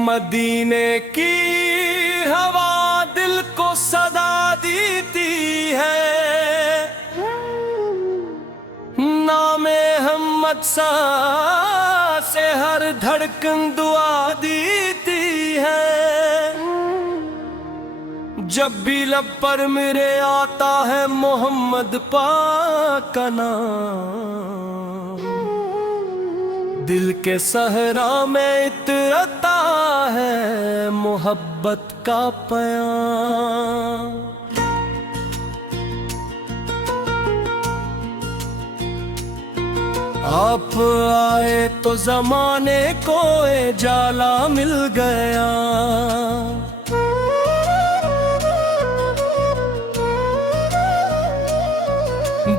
मदीने की हवा दिल को सदा देती है, नामे हमद सा से हर धड़कन दुआ देती है। जब भी लब पर मेरे आता है मोहम्मद पाक का नाम, दिल के सहरा में इतरता है मोहब्बत का प्याम। आप आए तो जमाने को जाला मिल गया,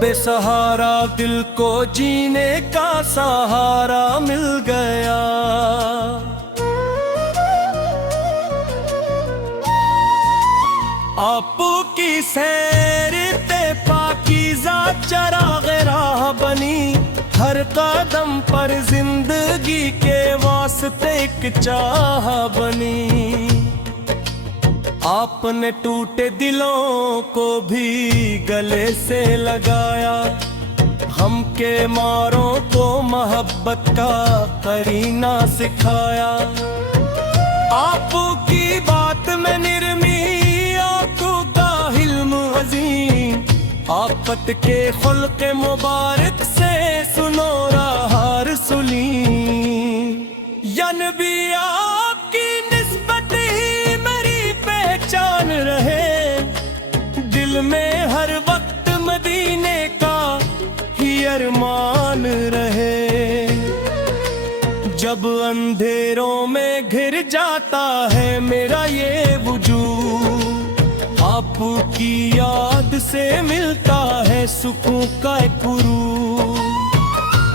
बेसहारा दिल को जीने का सहारा मिल गया। आपकी सैर पे पाकीज़ा चराग़ राह बनी, हर कदम पर जिंदगी के वास्ते एक चाह बनी। आपने टूटे दिलों को भी गले से लगाया, हम के मारों को मोहब्बत का करीना सिखाया। आपकी बात में निर्मी आंखों का हिल्म अजीम, आफत के खुल्क मुबारक से सुनो राहर सुली। या नबी आपकी निस्बत ही मेरी पहचान रहे, दिल में हर वक्त मदीने का ही अरमान रहे। जब अंधेरों में घिर जाता है मेरा ये वजूद, आपकी याद से मिलता है सुकून का एक उरूज।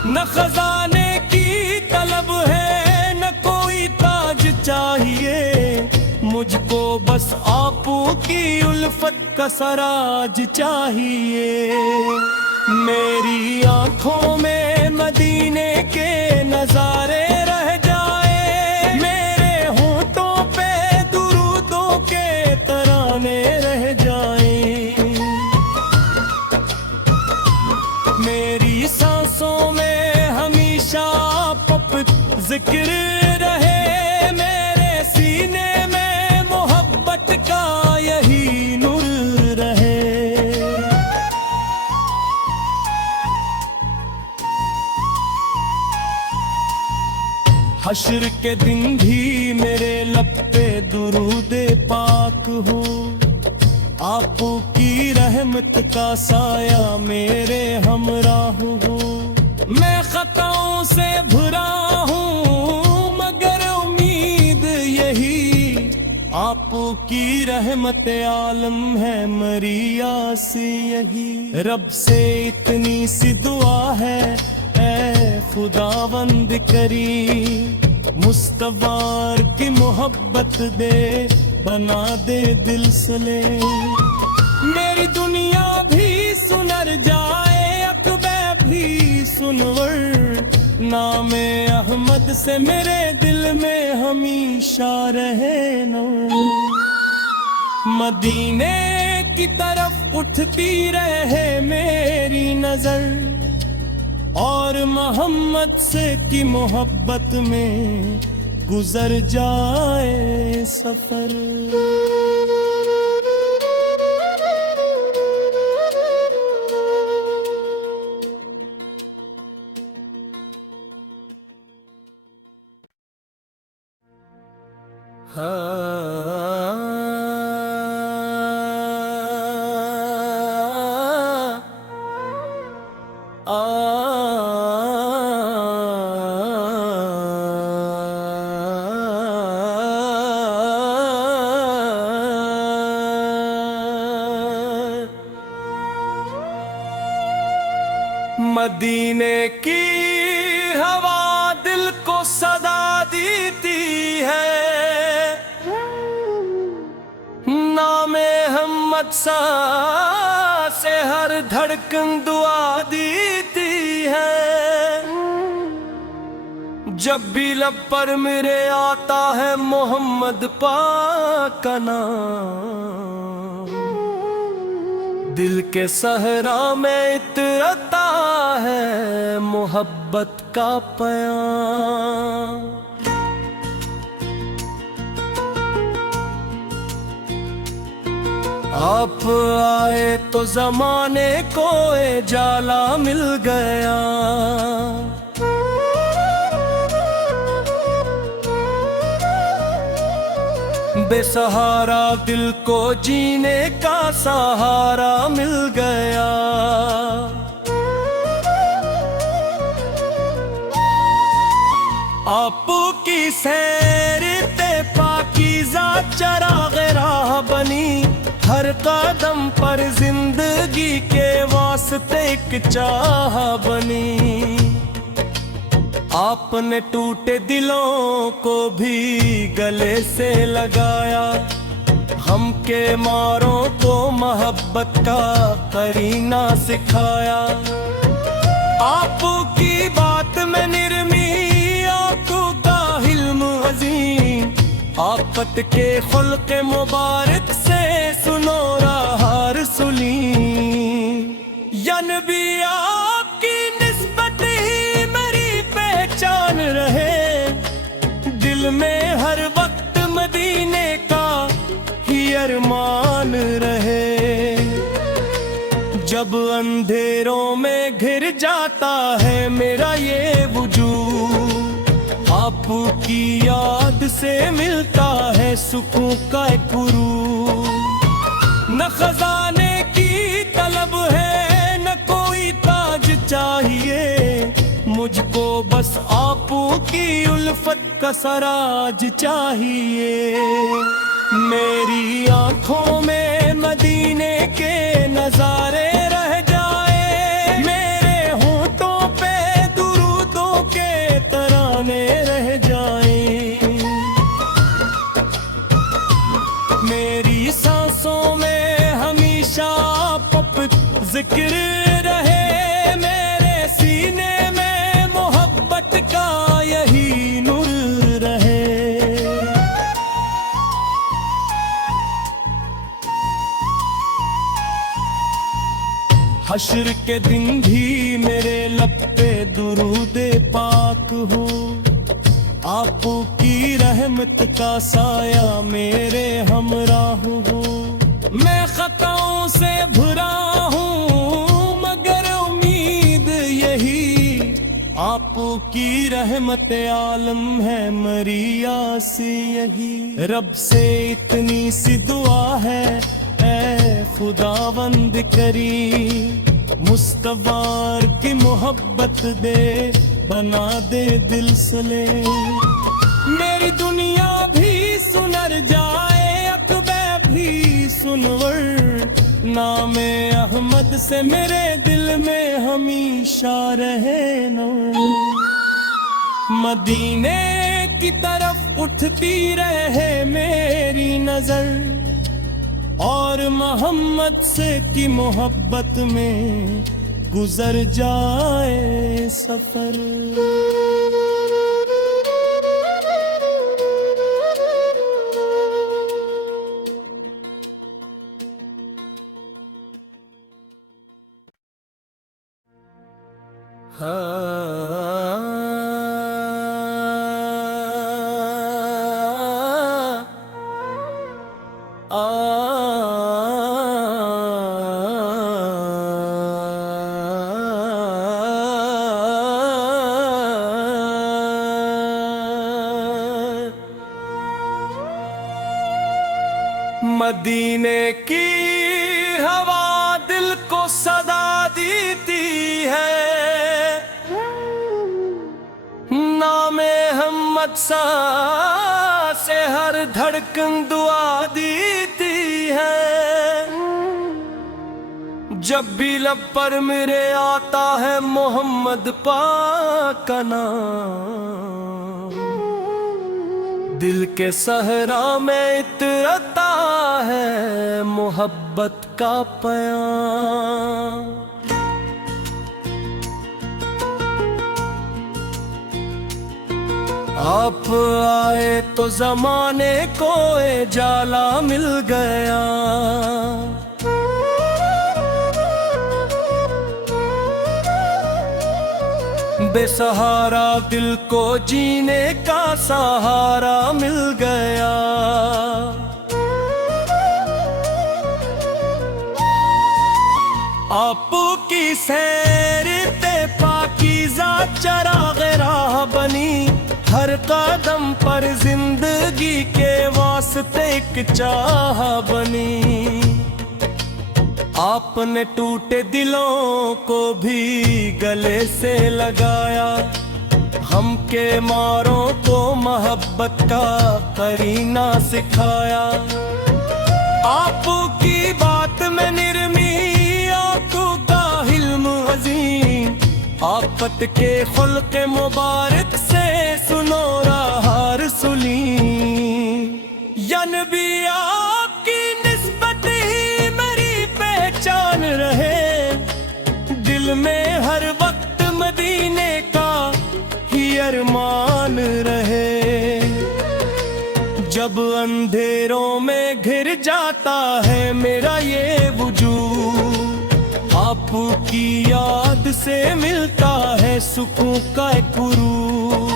न खजाने की तलब है न कोई ताज चाहिए, मुझको बस आपकी उल्फत का सराज चाहिए। मेरी आंखों में मदीने के नजारे रह जाए, मेरे होंठों पे दुरूदों के तराने रह जाएं। मेरी सांसों में हमेशा आपका जिक्र रहे, मेरे सीने में मोहब्बत का यही नूर रहे। हश्र के दिन भी मेरे लब पे दुरूदे पाक हो, आपकी रहमत का साया मेरे हमराह हो। मैं खताओं से भरा हूँ मगर उम्मीद यही, आपकी रहमत आलम है मरिया से यही। रब से इतनी सी दुआ है ऐ खुदावंद करी, मुस्तवार की मोहब्बत दे बना दे दिल सले। मेरी दुनिया भी सुनर जाए अकबे भी सुनवर, नामे अहमद से मेरे दिल में हमेशा रहे नूर। मदीने की तरफ उठती रहे मेरी नजर, और मोहम्मद से की मोहब्बत में गुजर जाए सफर। मदीने की हवा दिल को सदा देती है, नामे हमद सा से हर धड़कन दुआ देती है। जब भी लब पर मेरे आता है मोहम्मद पाक का नाम, दिल के सहरा में इतरता है मोहब्बत का प्याम। आप आए तो जमाने को जाला मिल गया, बेसहारा दिल को जीने का सहारा मिल गया। आपकी सैर ते पाकीज़ा चराग़ राह बनी, हर कदम पर जिंदगी के वास्ते एक चाह बनी। आपने टूटे दिलों को भी गले से लगाया, हम के मारों को मोहब्बत का करीना सिखाया। आपकी बात में निर्मी आंखों का हिल्म अजीम, आफत के खुल्क़े मुबारक से सुनो राहर सुली। या नबी आपकी निस्बत ही मेरी पहचान रहे, दिल में हर वक्त मदीने का ही अरमान रहे। जब अंधेरों में घिर जाता है मेरा ये वजूद, आपकी याद से मिलता है सुकून का एक उरूज। न खजाने की तलब है न कोई ताज चाहिए, मुझको बस आपकी उल्फत का सराज चाहिए। मेरी आंखों में मदीने के नजारे रह जाए, मेरे होठों पे दुरूदों के तराने रह जाएं। मेरी सांसों में हमेशा पप जिक्र रहे, मेरे सीने में मोहब्बत का यही नूर रहे। हश्र के दिन भी मेरे लब पे दुरूदे पाक हो, आपकी रहमत का साया मेरे हमराह हो। मैं खताओं से भरा हूँ मगर उम्मीद यही, आपकी रहमत आलम है मरिया से यही। रब से इतनी सी दुआ है ऐ खुदावंद करी, मुस्तवार की मोहब्बत दे बना दे दिल सले। मेरी दुनिया भी सुनर जाए अकबे भी सुनवर, नामे अहमद से मेरे दिल में हमेशा रहे नूर। मदीने की तरफ उठती रहे मेरी नजर, और मोहम्मद से की मोहब्बत में गुजर जाए सफर। मदीने की हवा दिल को सदा देती है, नामे हमद सा से हर धड़कन दुआ देती है। जब भी लब पर मेरे आता है मोहम्मद पाक का नाम, दिल के सहरा में इतरता है मोहब्बत का प्याम। आप आए तो जमाने को जाला मिल गया, बेसहारा दिल को जीने का सहारा मिल गया। आपकी सैर ते पाकीज़ा चराग़ राह बनी, हर कदम पर जिंदगी के वास्ते एक चाह बनी। आपने टूटे दिलों को भी गले से लगाया, हम के मारों को मोहब्बत का करीना सिखाया। आपकी बात में निर्मी आपका हिल्म अजीम, आफत के खुल्क मुबारक से सुनो राहर सुली। या नबी आपकी निस्बत ही मेरी पहचान रहे, दिल में हर वक्त मदीने का ही अरमान रहे। जब अंधेरों में घिर जाता है मेरा ये वजूद, आपकी याद से मिलता है सुकून का एक उरूज।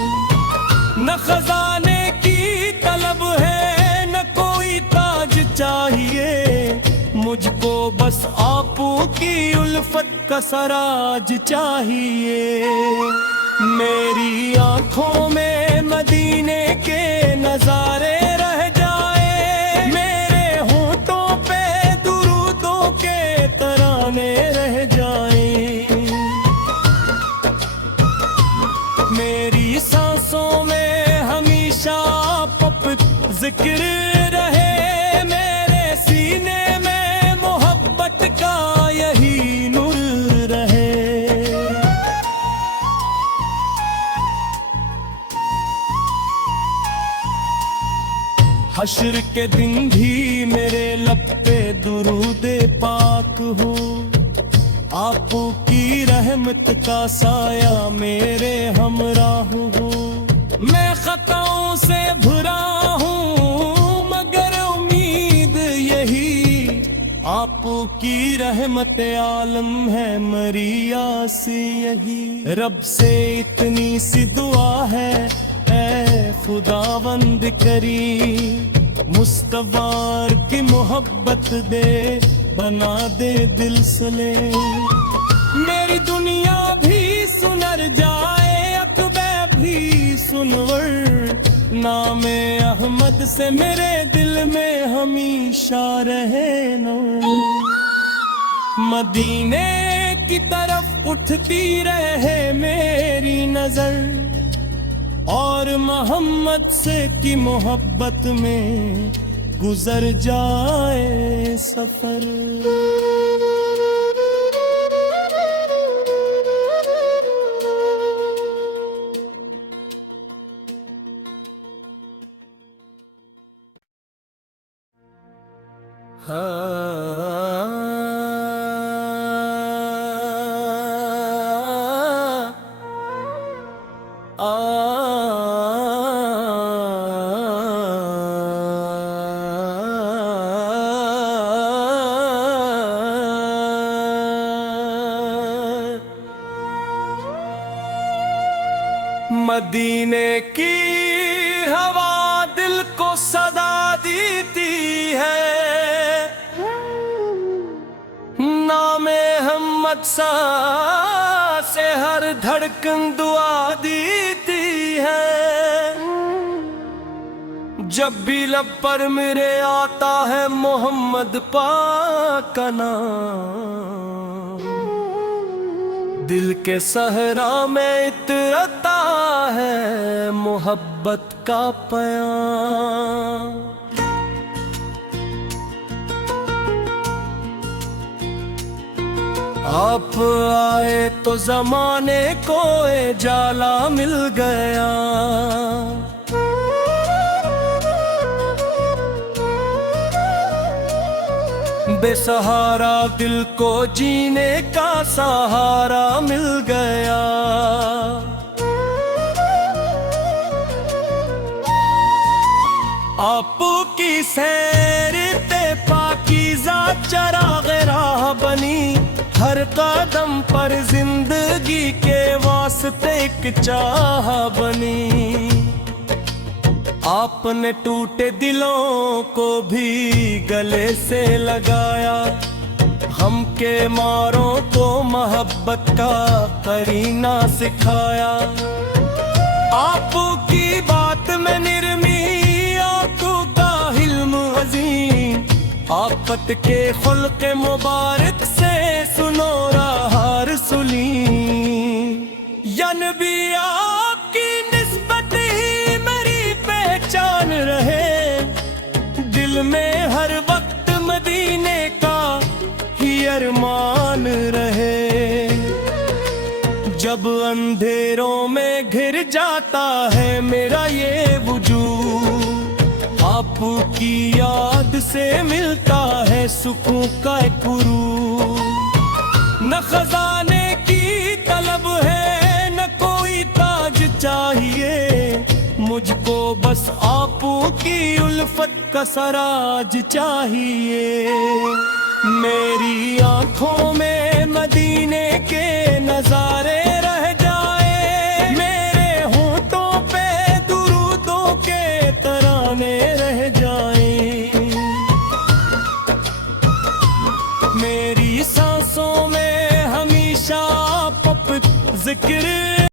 न खजाने की तलब है न कोई ताज चाहिए, मुझको बस आपकी उल्फत का सराज चाहिए। मेरी आंखों में मदीने के नजारे रह जाए, मेरे होंठों पे दुरूदों के तराने रह जाएं। मेरी सांसों में हमेशा आपका जिक्र रहे, मेरे सीने में मोहब्बत का यही नूर रहे। हश्र के दिन भी मेरे लब पे दुरूदे पाक हो, आपकी रहमत का साया मेरे हमराह हो। मैं खताओं से भरा हूँ मगर उम्मीद यही, आपकी रहमत आलम है मरिया से यही। रब से इतनी सी दुआ है ऐ खुदावंद करी, मुस्तवार की मोहब्बत दे बना दे दिल सले। मेरी दुनिया भी सुनर जाए अकबे भी सुनवर, नामे अहमद से मेरे दिल में हमेशा रहे नूर। मदीने की तरफ उठती रहे मेरी नजर, और मोहम्मद से की मोहब्बत में गुजर जाए सफर। मदीने की हवा दिल को सदा देती है, नामे अहमद सा से हर धड़कन दुआ देती है। जब भी लब पर मेरे आता है मोहम्मद पाक का नाम, दिल के सहरा में इतरता है मोहब्बत का प्याम। आप आए तो जमाने को जाला मिल गया। बेसहारा दिल को जीने का सहारा मिल गया। आपकी सैर ते पाकीज़ा चराग़ राह बनी, हर कदम पर जिंदगी के वास्ते एक चाह बनी। आपने टूटे दिलों को भी गले से लगाया, हम के मारों को मोहब्बत का करीना सिखाया। आपकी बात में निर्मी आपका हिल्म अजीम, आफत के खुल्क मुबारक से सुनो राह रसूली। या नबी आपकी निस्बत ही मेरी पहचान रहे, दिल में हर वक्त मदीने का ही अरमान रहे। जब अंधेरों में घिर जाता है मेरा ये वजूद, आपकी याद से मिलता है सुकून का एक उरूज। न खजाने की तलब है न कोई ताज चाहिए, मुझको बस आपकी उल्फत का सराज चाहिए। मेरी आंखों में मदीने के नजारे रह जाए, मेरे होंठों पे दुरूदों के तराने रह जाएं। मेरी सांसों में हमेशा आप जिक्र